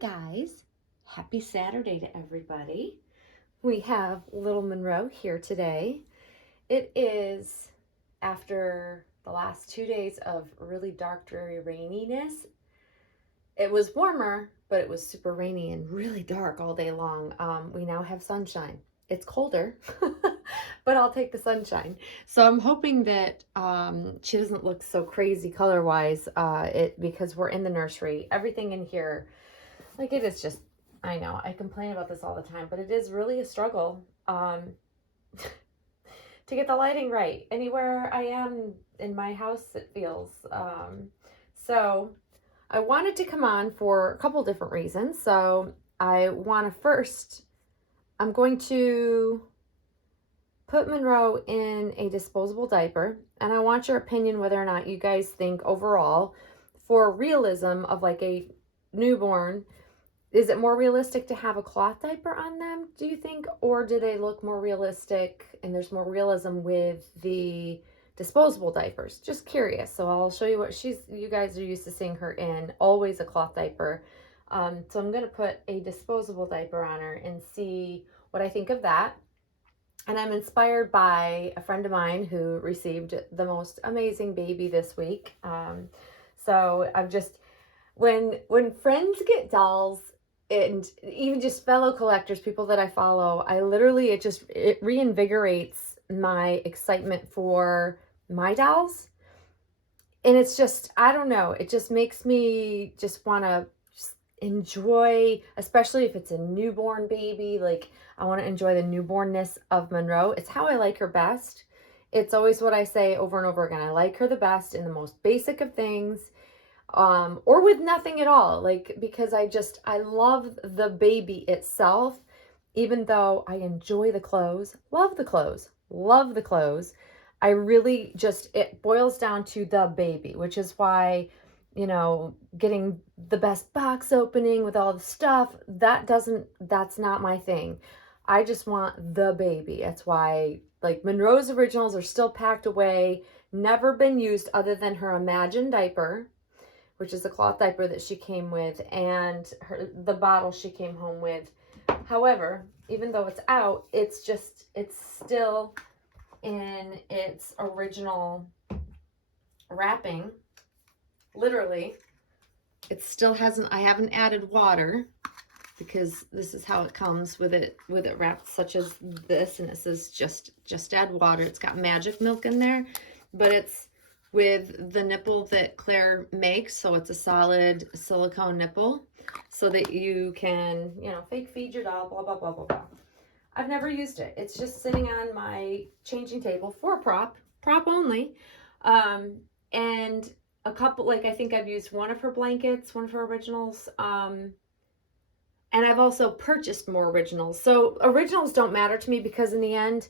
guys, happy Saturday to everybody. We have little Monroe here today. It is after the last 2 days of really dark, dreary raininess. It was warmer, but it was super rainy and really dark all day long. We now have sunshine. It's colder, but I'll take the sunshine. So I'm hoping that she doesn't look so crazy color-wise because we're in the nursery. Everything in here, like, it is just, I know, I complain about this all the time, but it is really a struggle to get the lighting right. Anywhere I am in my house, it feels. So I wanted to come on for a couple different reasons. So I'm going to put Monroe in a disposable diaper, and I want your opinion whether or not you guys think overall, for realism of like a newborn, is it more realistic to have a cloth diaper on them, do you think? Or do they look more realistic and there's more realism with the disposable diapers? Just curious. So I'll show you what you guys are used to seeing her in, always a cloth diaper. So I'm going to put a disposable diaper on her and see what I think of that. And I'm inspired by a friend of mine who received the most amazing baby this week. So I'm just, when friends get dolls, and even just fellow collectors, people that I follow, it reinvigorates my excitement for my dolls. And it's just, I don't know, it just makes me just want to enjoy, especially if it's a newborn baby. Like, I want to enjoy the newbornness of Monroe. It's how I like her best. It's always what I say over and over again. I like her the best in the most basic of things. Or with nothing at all, like, because I love the baby itself, even though I enjoy the clothes, love the clothes, I really it boils down to the baby, which is why, getting the best box opening with all the stuff, that's not my thing. I just want the baby. That's why, like, Monroe's originals are still packed away, never been used other than her Imagine diaper, which is a cloth diaper that she came with, and the bottle she came home with. However, even though it's out, it's still in its original wrapping. Literally, I haven't added water, because this is how it comes with it wrapped such as this, and it says just add water. It's got magic milk in there, but it's with the nipple that Claire makes, so it's a solid silicone nipple, so that you can, fake feed your doll, blah, blah, blah, blah, blah. I've never used it. It's just sitting on my changing table for prop only. And a couple, like, I think I've used one of her blankets, one of her originals, and I've also purchased more originals. So originals don't matter to me, because in the end,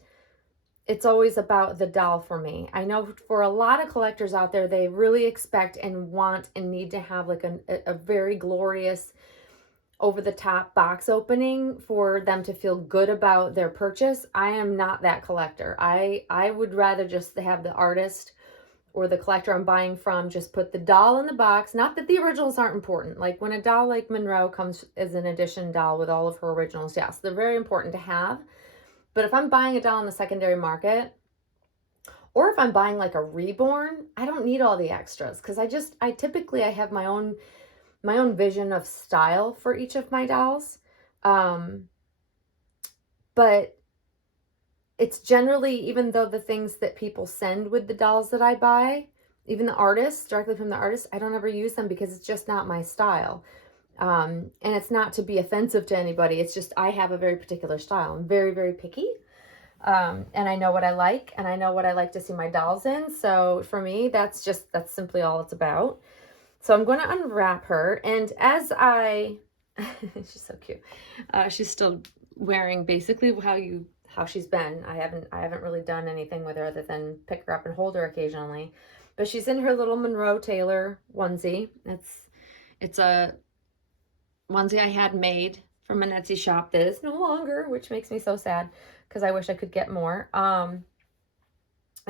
it's always about the doll for me. I know for a lot of collectors out there, they really expect and want and need to have like a very glorious, over-the-top box opening for them to feel good about their purchase. I am not that collector. I would rather just have the artist or the collector I'm buying from just put the doll in the box. Not that the originals aren't important. Like, when a doll like Monroe comes as an edition doll with all of her originals, yes, they're very important to have. But if I'm buying a doll in the secondary market, or if I'm buying like a Reborn, I don't need all the extras, because I typically have my own vision of style for each of my dolls. But it's generally, even though the things that people send with the dolls that I buy, even the artists, directly from the artist, I don't ever use them, because it's just not my style. And it's not to be offensive to anybody. It's just, I have a very particular style. I'm very, very picky. And I know what I like, and I know what I like to see my dolls in. So for me, that's simply all it's about. So I'm going to unwrap her. And as she's so cute. She's still wearing basically how she's been. I haven't really done anything with her other than pick her up and hold her occasionally. But she's in her little Monroe Taylor onesie. It's a onesie I had made from an Etsy shop that is no longer, which makes me so sad, because I wish I could get more. And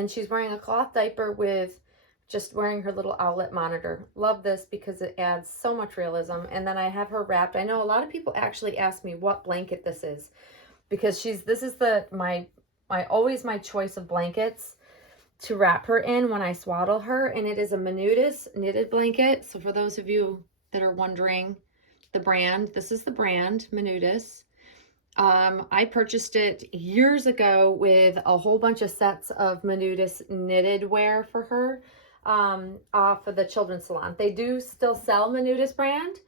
she's wearing a cloth diaper with just wearing her little owlet monitor. Love this because it adds so much realism. And then I have her wrapped. I know a lot of people actually ask me what blanket this is, because this is always my choice of blankets to wrap her in when I swaddle her, and it is a Menudis knitted blanket. So for those of you that are wondering the brand, this is the brand, Menudis. I purchased it years ago with a whole bunch of sets of Menudis knitted wear for her off of the children's salon. They do still sell Menudis brand,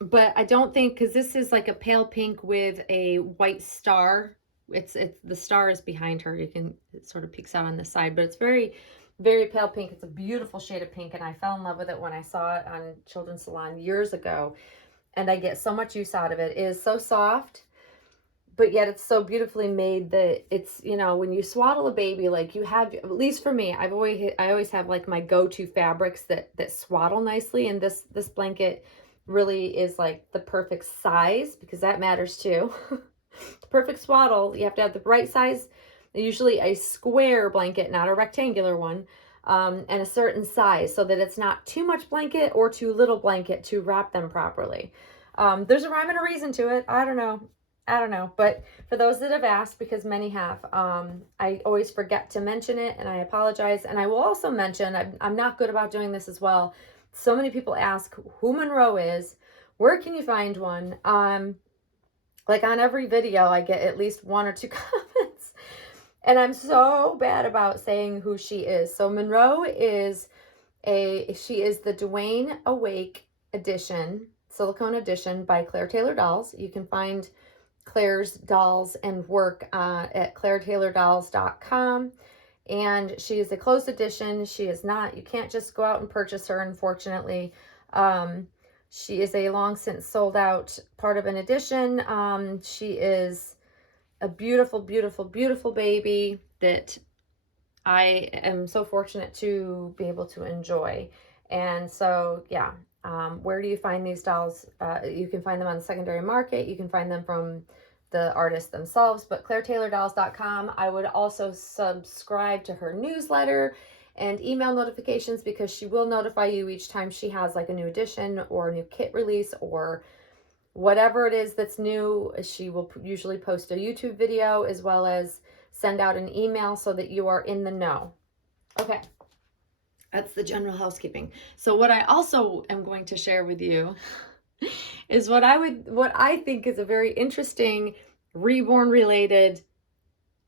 but I don't think, because this is like a pale pink with a white star. It's the star is behind her. It sort of peeks out on the side, but it's very, very pale pink. It's a beautiful shade of pink, and I fell in love with it when I saw it on Children's Salon years ago, and I get so much use out of it. It is so soft, but yet it's so beautifully made that it's, you know, when you swaddle a baby, like you have, at least for me, I always have like my go-to fabrics that swaddle nicely, and this blanket really is like the perfect size, because that matters too. The perfect swaddle, you have to have the right size, usually a square blanket, not a rectangular one, and a certain size, so that it's not too much blanket or too little blanket to wrap them properly. There's a rhyme and a reason to it. I don't know, but for those that have asked, because many have, I always forget to mention it, and I apologize. And I will also mention, I'm not good about doing this as well. So many people ask who Monroe is, where can you find one? Like on every video, I get at least 1 or 2 comments, and I'm so bad about saying who she is. So Monroe is she is the Dwayne Awake edition, silicone edition by Claire Taylor Dolls. You can find Claire's dolls and work at clairetaylordolls.com. And she is a closed edition. She is not, you can't just go out and purchase her, unfortunately. She is a long since sold out part of an edition. She is a beautiful, beautiful, beautiful baby that I am so fortunate to be able to enjoy. And so, yeah, where do you find these dolls? You can find them on the secondary market. You can find them from the artists themselves, but clairetaylordolls.com. I would also subscribe to her newsletter and email notifications, because she will notify you each time she has like a new edition or a new kit release or whatever it is that's new. She will usually post a YouTube video as well as send out an email so that you are in the know. Okay, that's the general housekeeping. So what I also am going to share with you is what I think is a very interesting Reborn-related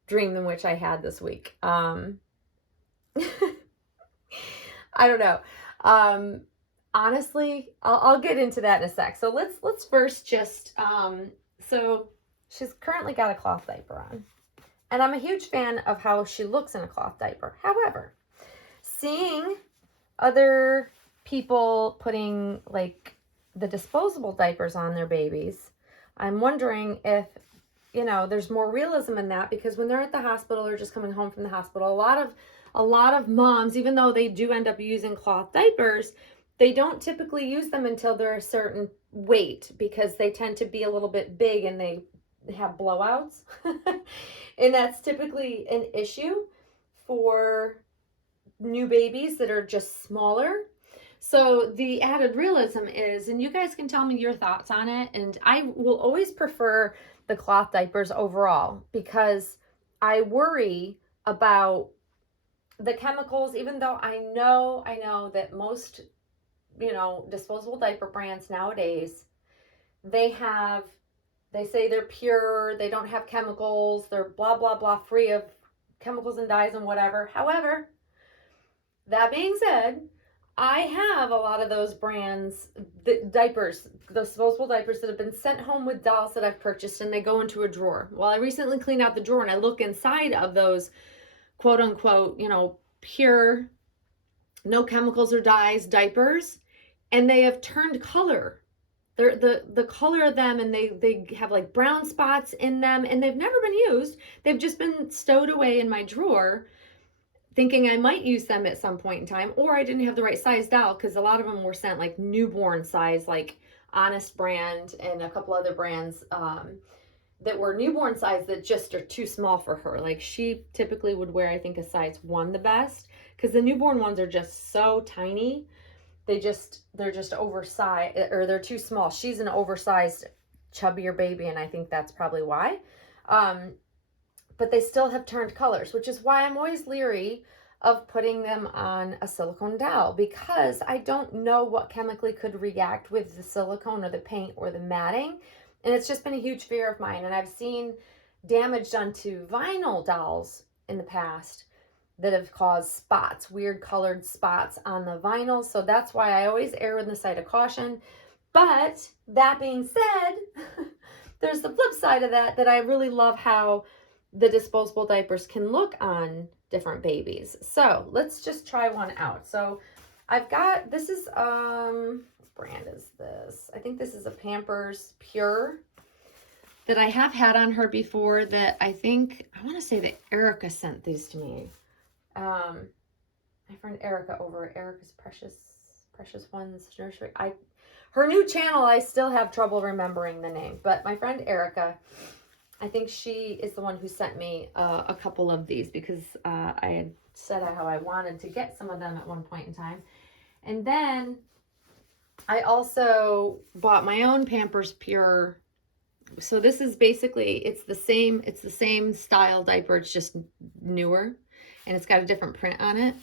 dream in which I had this week. I don't know. Honestly, I'll get into that in a sec. So let's first just, so she's currently got a cloth diaper on, and I'm a huge fan of how she looks in a cloth diaper. However, seeing other people putting like the disposable diapers on their babies, I'm wondering if, you know, there's more realism in that, because when they're at the hospital or just coming home from the hospital, a lot of moms, even though they do end up using cloth diapers, they don't typically use them until they're a certain weight, because they tend to be a little bit big and they have blowouts. And that's typically an issue for new babies that are just smaller. So the added realism is, and you guys can tell me your thoughts on it, and I will always prefer the cloth diapers overall, because I worry about the chemicals, even though I know that most, you know, disposable diaper brands nowadays, they say they're pure, they don't have chemicals, they're blah, blah, blah, free of chemicals and dyes and whatever. However, that being said, I have a lot of those brands, the diapers, those disposable diapers that have been sent home with dolls that I've purchased, and they go into a drawer. Well, I recently cleaned out the drawer and I look inside of those quote unquote, you know, pure, no chemicals or dyes diapers, and they have turned color. They're the color of them, and they have like brown spots in them, and they've never been used. They've just been stowed away in my drawer, thinking I might use them at some point in time, or I didn't have the right size doll, because a lot of them were sent like newborn size, like Honest brand and a couple other brands that were newborn size that just are too small for her. Like she typically would wear, I think, a size 1 the best, because the newborn ones are just so tiny. They're just oversized, or they're too small. She's an oversized, chubbier baby, and I think that's probably why. But they still have turned colors, which is why I'm always leery of putting them on a silicone dowel, because I don't know what chemically could react with the silicone or the paint or the matting. And it's just been a huge fear of mine. And I've seen damage done to vinyl dolls in the past that have caused spots, weird colored spots on the vinyl. So that's why I always err on the side of caution. But that being said, there's the flip side of that I really love how the disposable diapers can look on different babies. So let's just try one out. So I've got, this is, what brand is this? I think this is a Pampers Pure that I have had on her before, that I think, I want to say that Erica sent these to me. My friend Erica over at Erica's Precious Ones Nursery. Her new channel, I still have trouble remembering the name, but my friend Erica, I think she is the one who sent me a couple of these, because I had said how I wanted to get some of them at one point in time. And then I also bought my own Pampers Pure. So this is basically, it's the same style diaper, it's just newer, and it's got a different print on it.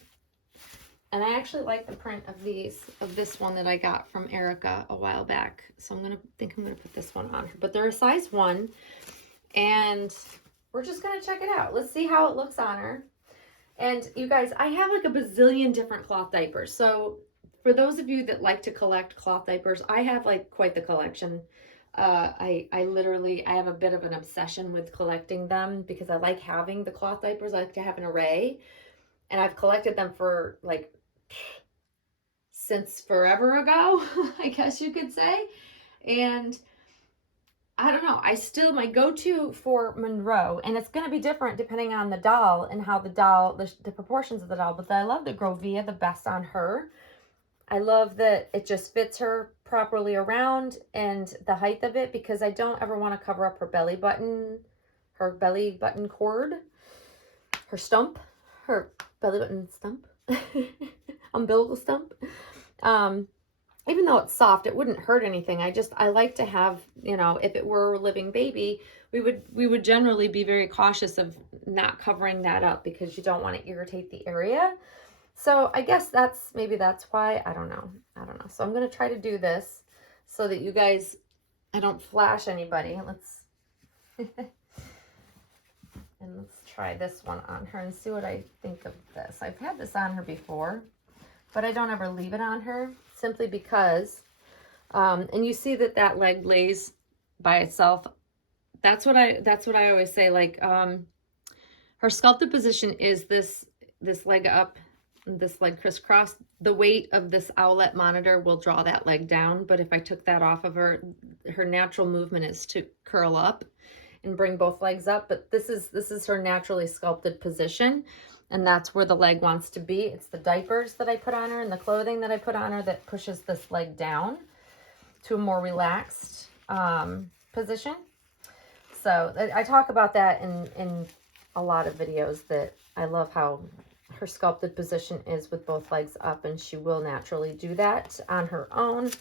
And I actually like the print of this one that I got from Erica a while back. So I'm gonna put this one on her. But they're a size 1. And we're just going to check it out. Let's see how it looks on her. And you guys, I have like a bazillion different cloth diapers. So for those of you that like to collect cloth diapers, I have like quite the collection. I have a bit of an obsession with collecting them, because I like having the cloth diapers. I like to have an array. And I've collected them for like since forever ago, I guess you could say. And I don't know, my go-to for Monroe, and it's going to be different depending on the doll and how the doll, the proportions of the doll, but I love the Grovia the best on her. I love that it just fits her properly around, and the height of it, because I don't ever want to cover up her belly button cord, her belly button stump, umbilical stump. Even though it's soft, it wouldn't hurt anything. I like to have, if it were a living baby, we would generally be very cautious of not covering that up, because you don't want to irritate the area. So I guess maybe that's why. I don't know. So I'm going to try to do this so that you guys, I don't flash anybody. Let's try this one on her and see what I think of this. I've had this on her before, but I don't ever leave it on her, simply because, and you see that leg lays by itself. That's what I always say. Like, her sculpted position is this leg up, this leg crisscross. The weight of this owlet monitor will draw that leg down. But if I took that off of her, her natural movement is to curl up and bring both legs up. But this is her naturally sculpted position. And that's where the leg wants to be. It's the diapers that I put on her and the clothing that I put on her that pushes this leg down to a more relaxed position. So I talk about that in a lot of videos, that I love how her sculpted position is with both legs up, and she will naturally do that on her own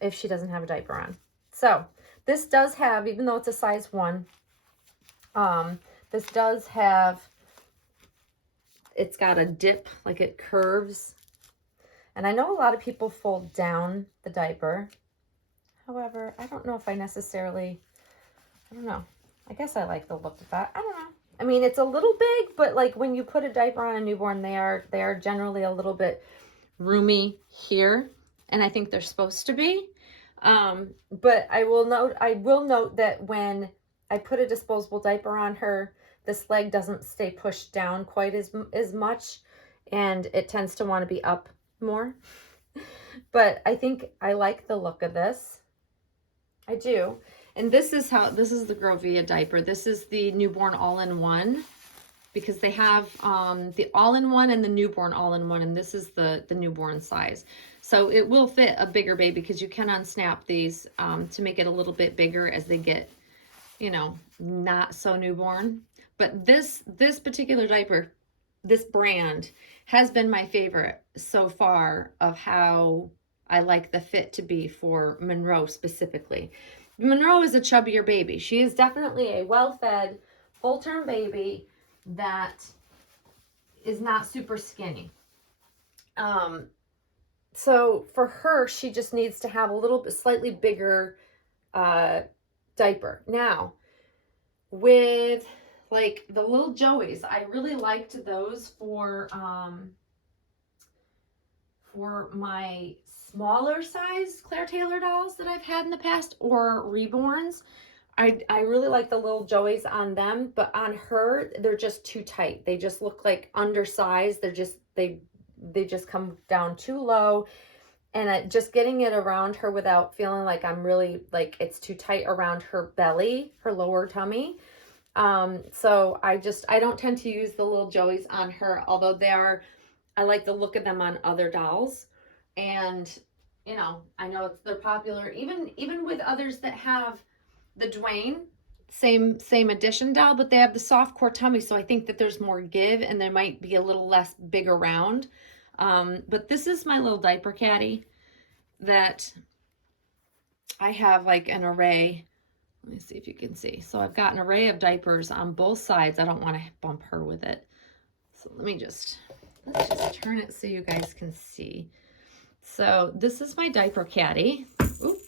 if she doesn't have a diaper on. So this does have, even though it's a size 1, this does have, it's got a dip, like it curves. And I know a lot of people fold down the diaper. However, I don't know if I necessarily, I don't know. I guess I like the look of that. I don't know. I mean, it's a little big, but like when you put a diaper on a newborn, they are generally a little bit roomy here. And I think they're supposed to be. But I will note that when I put a disposable diaper on her, this leg doesn't stay pushed down quite as much, and it tends to want to be up more. But I think I like the look of this. I do. And this is the Grovia diaper. This is the newborn all-in-one, because they have the all-in-one and the newborn all-in-one, and this is the newborn size. So it will fit a bigger baby, because you can unsnap these to make it a little bit bigger as they get, not so newborn. But this particular diaper this brand has been my favorite so far of how I like the fit to be for Monroe specifically. Monroe is a chubbier baby. She is definitely a well-fed, full-term baby that is not super skinny. So for her, she just needs to have a little bit slightly bigger diaper. Now, with like the little Joeys, I really liked those for my smaller size Claire Taylor dolls that I've had in the past, or Reborns. I really like the little Joeys on them, but on her, they're just too tight. They just look like undersized. They just come down too low. And just getting it around her without feeling like I'm really, like it's too tight around her belly, her lower tummy. So I don't tend to use the little Joeys on her, although I like the look of them on other dolls. And, you know, I know they're popular, even with others that have the Dwayne, same edition doll, but they have the soft core tummy. So I think that there's more give and there might be a little less big around. But this is my little diaper caddy that I have like an array. Let me see if you can see. So I've got an array of diapers on both sides. I don't want to bump her with it. So let's just turn it so you guys can see. So this is my diaper caddy. Oop,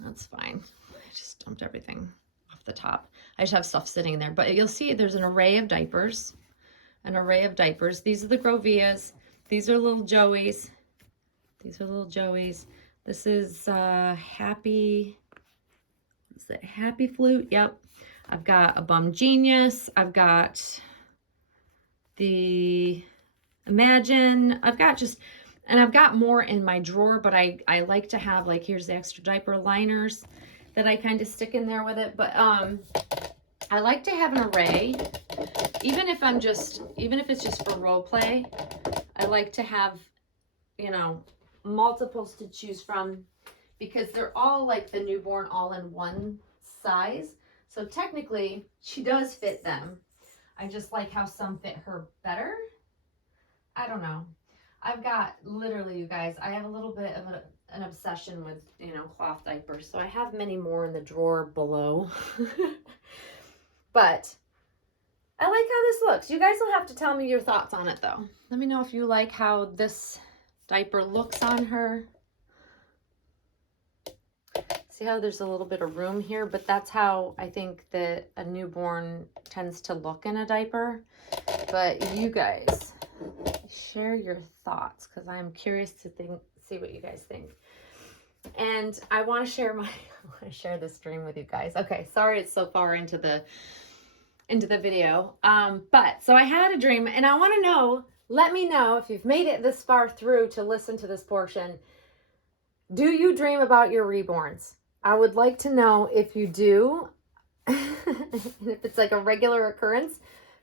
that's fine. I just dumped everything off the top. I just have stuff sitting in there, but you'll see there's an array of diapers. These are the Grovias. These are little Joeys. This is Happy Flute? Yep. I've got a Bum Genius. I've got the Imagine. I've got more in my drawer, but I like to have, like, here's the extra diaper liners that I kind of stick in there with it. But I like to have an array, even if it's just for role play. I like to have, you know, multiples to choose from, because they're all like the newborn all in one size. So technically she does fit them. I just like how some fit her better. I don't know. I've got, literally, you guys, I have a little bit of an obsession with, you know, cloth diapers. So I have many more in the drawer below. But I like how this looks. You guys will have to tell me your thoughts on it though. Let me know if you like how this diaper looks on her. See how there's a little bit of room here, but that's how I think that a newborn tends to look in a diaper. But you guys, share your thoughts, because I'm curious to see what you guys think. And I want to share this dream with you guys. Okay, sorry it's so far into the video. But so I had a dream, and I want to know, let me know if you've made it this far through to listen to this portion. Do you dream about your reborns? I would like to know if you do, if it's like a regular occurrence.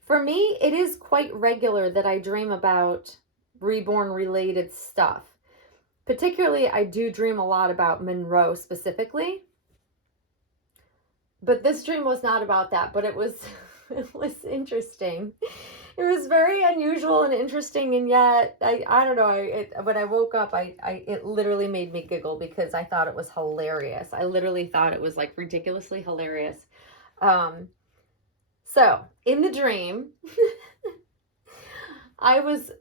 For me, it is quite regular that I dream about reborn-related stuff. Particularly, I do dream a lot about Monroe specifically. But this dream was not about that, but it was interesting. It was very unusual and interesting, and yet I don't know. When I woke up, it literally made me giggle because I thought it was hilarious. I literally thought it was like ridiculously hilarious. So in the dream, I was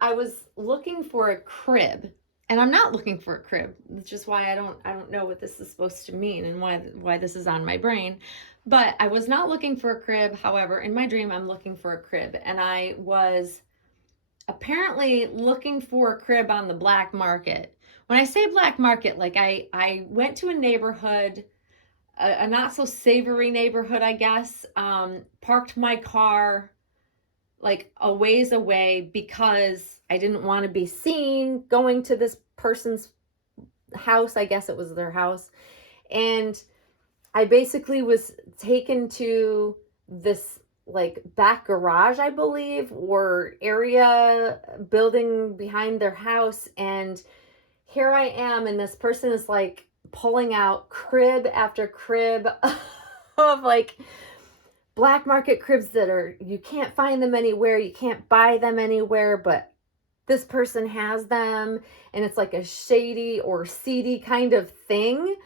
looking for a crib, and I'm not looking for a crib. It's just why I don't know what this is supposed to mean and why this is on my brain. But I was not looking for a crib. However, in my dream, I'm looking for a crib. And I was apparently looking for a crib on the black market. When I say black market, like I went to a neighborhood, a not so savory neighborhood, I guess, parked my car like a ways away because I didn't want to be seen going to this person's house. I guess it was their house. And I basically was taken to this like back garage, I believe, or area building behind their house. And here I am, and this person is like pulling out crib after crib of like black market cribs that are, you can't find them anywhere, you can't buy them anywhere, but this person has them, and it's like a shady or seedy kind of thing.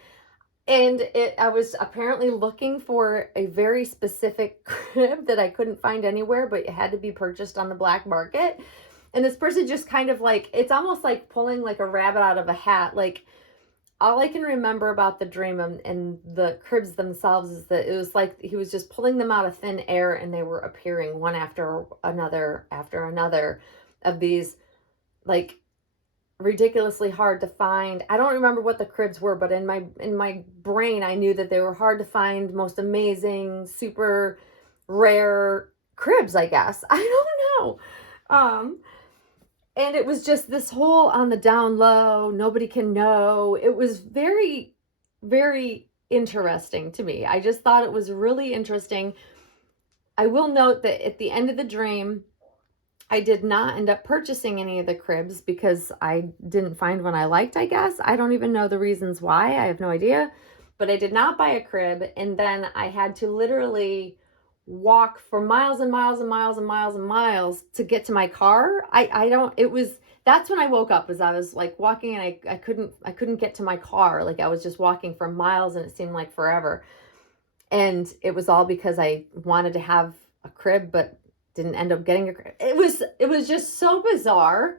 And I was apparently looking for a very specific crib that I couldn't find anywhere, but it had to be purchased on the black market. And this person just kind of like, it's almost like pulling like a rabbit out of a hat. Like, all I can remember about the dream and the cribs themselves is that it was like he was just pulling them out of thin air, and they were appearing one after another of these, like, ridiculously hard to find. I don't remember what the cribs were, but in my brain I knew that they were hard to find, most amazing, super rare cribs, I guess. I don't know. And it was just this whole on the down low, nobody can know. It was very, very interesting to me. I just thought it was really interesting. I will note that at the end of the dream, I did not end up purchasing any of the cribs because I didn't find one I liked, I guess. I don't even know the reasons why. I have no idea. But I did not buy a crib. And then I had to literally walk for miles and miles and miles and miles and miles to get to my car. That's when I woke up, as I was like walking, and I couldn't get to my car. Like, I was just walking for miles, and it seemed like forever. And it was all because I wanted to have a crib, but didn't end up getting a crib. It was just so bizarre.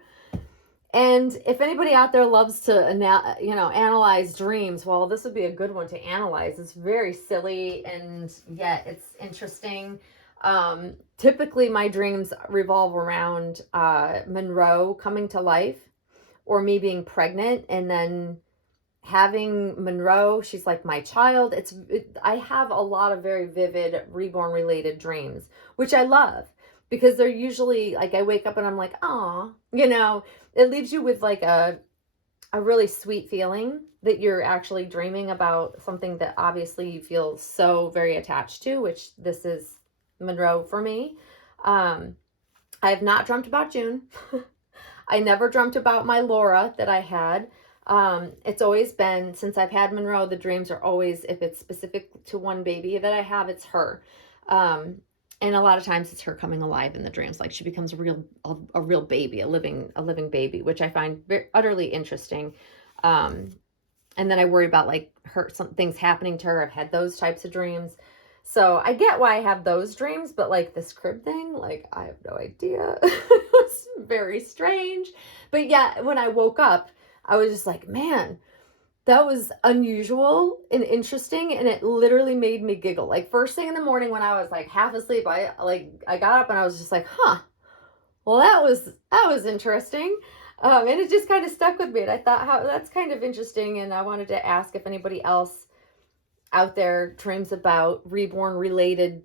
And if anybody out there loves to, analyze dreams, well, this would be a good one to analyze. It's very silly, and yet it's interesting. Typically, my dreams revolve around Monroe coming to life, or me being pregnant, and then having Monroe. She's like my child. I have a lot of very vivid reborn-related dreams, which I love, because they're usually like, I wake up and I'm like, "Aw," it leaves you with like a really sweet feeling that you're actually dreaming about something that obviously you feel so very attached to, which this is Monroe for me. I have not dreamt about June. I never dreamt about my Laura that I had. It's always been, since I've had Monroe, the dreams are always, if it's specific to one baby that I have, it's her. And a lot of times it's her coming alive in the dreams. Like, she becomes a real baby, a living baby, which I find utterly interesting. And then I worry about like some things happening to her. I've had those types of dreams. So I get why I have those dreams, but like this crib thing, like, I have no idea. It was very strange. But yeah, when I woke up, I was just like, man, that was unusual and interesting, and it literally made me giggle. Like, first thing in the morning when I was like half asleep, I got up and I was just like, well, that was interesting. And it just kind of stuck with me, and I thought, that's kind of interesting, and I wanted to ask if anybody else out there dreams about reborn related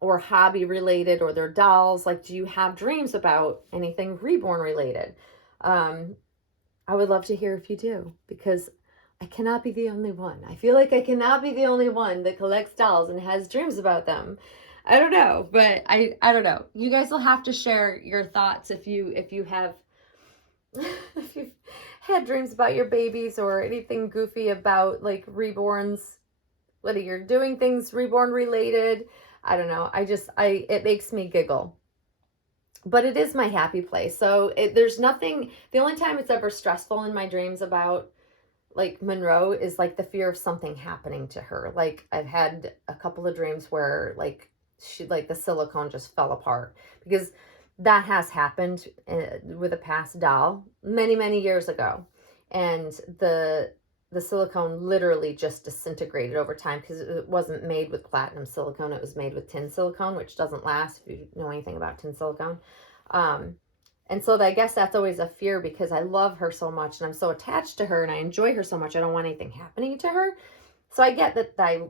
or hobby related, or their dolls. Like, do you have dreams about anything reborn related? I would love to hear if you do, because I cannot be the only one. I feel like I cannot be the only one that collects dolls and has dreams about them. I don't know, but I don't know. You guys will have to share your thoughts if you have if you've had dreams about your babies, or anything goofy about like reborns, whether you're doing things reborn related. I don't know. It makes me giggle. But it is my happy place. So there's nothing, the only time it's ever stressful in my dreams about like Monroe is like the fear of something happening to her. Like, I've had a couple of dreams where like the silicone just fell apart, because that has happened with a past doll many, many years ago. And the silicone literally just disintegrated over time, because it wasn't made with platinum silicone. It was made with tin silicone, which doesn't last, if you know anything about tin silicone. And so I guess that's always a fear, because I love her so much, and I'm so attached to her, and I enjoy her so much. I don't want anything happening to her. So I get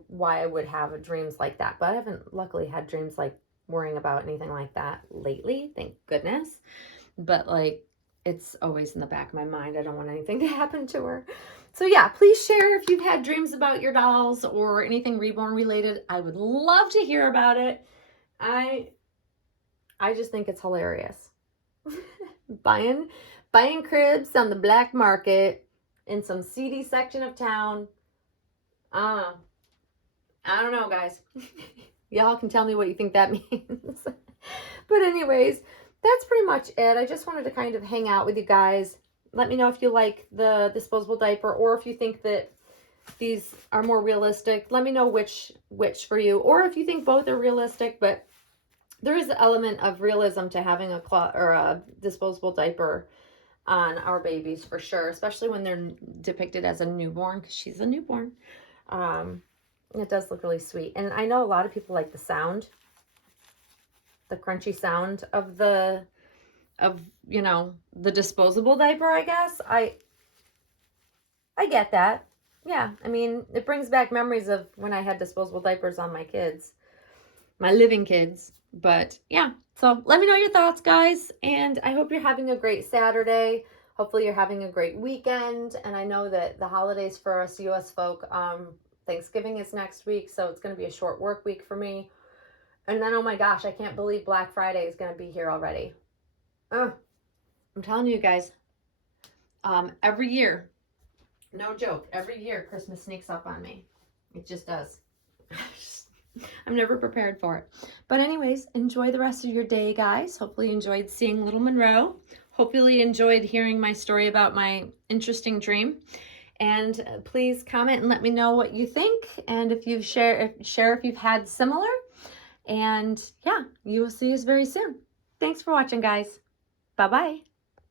why I would have dreams like that. But I haven't luckily had dreams like worrying about anything like that lately, thank goodness. But like, it's always in the back of my mind. I don't want anything to happen to her. So yeah, please share if you've had dreams about your dolls or anything reborn related. I would love to hear about it. I just think it's hilarious. Buying cribs on the black market in some seedy section of town. I don't know, guys. Y'all can tell me what you think that means. But anyways, that's pretty much it. I just wanted to kind of hang out with you guys. Let me know if you like the disposable diaper, or if you think that these are more realistic. Let me know which for you, or if you think both are realistic. But there is an element of realism to having a disposable diaper on our babies for sure, especially when they're depicted as a newborn, because she's a newborn. It does look really sweet. And I know a lot of people like the sound, the crunchy sound of the disposable diaper, I guess. I get that. Yeah, I mean, it brings back memories of when I had disposable diapers on my kids, my living kids. But yeah, so let me know your thoughts, guys, and I hope you're having a great Saturday. Hopefully you're having a great weekend, and I know that the holidays for us U.S. folk, Thanksgiving is next week, so it's going to be a short work week for me. And then, oh my gosh, I can't believe Black Friday is going to be here already. I'm telling you guys, every year, no joke, every year Christmas sneaks up on me. It just does. I'm never prepared for it. But anyways, enjoy the rest of your day, guys. Hopefully you enjoyed seeing little Monroe. Hopefully you enjoyed hearing my story about my interesting dream. And please comment and let me know what you think. And if you've share if you've had similar. And yeah, you will see us very soon. Thanks for watching, guys. Bye-bye.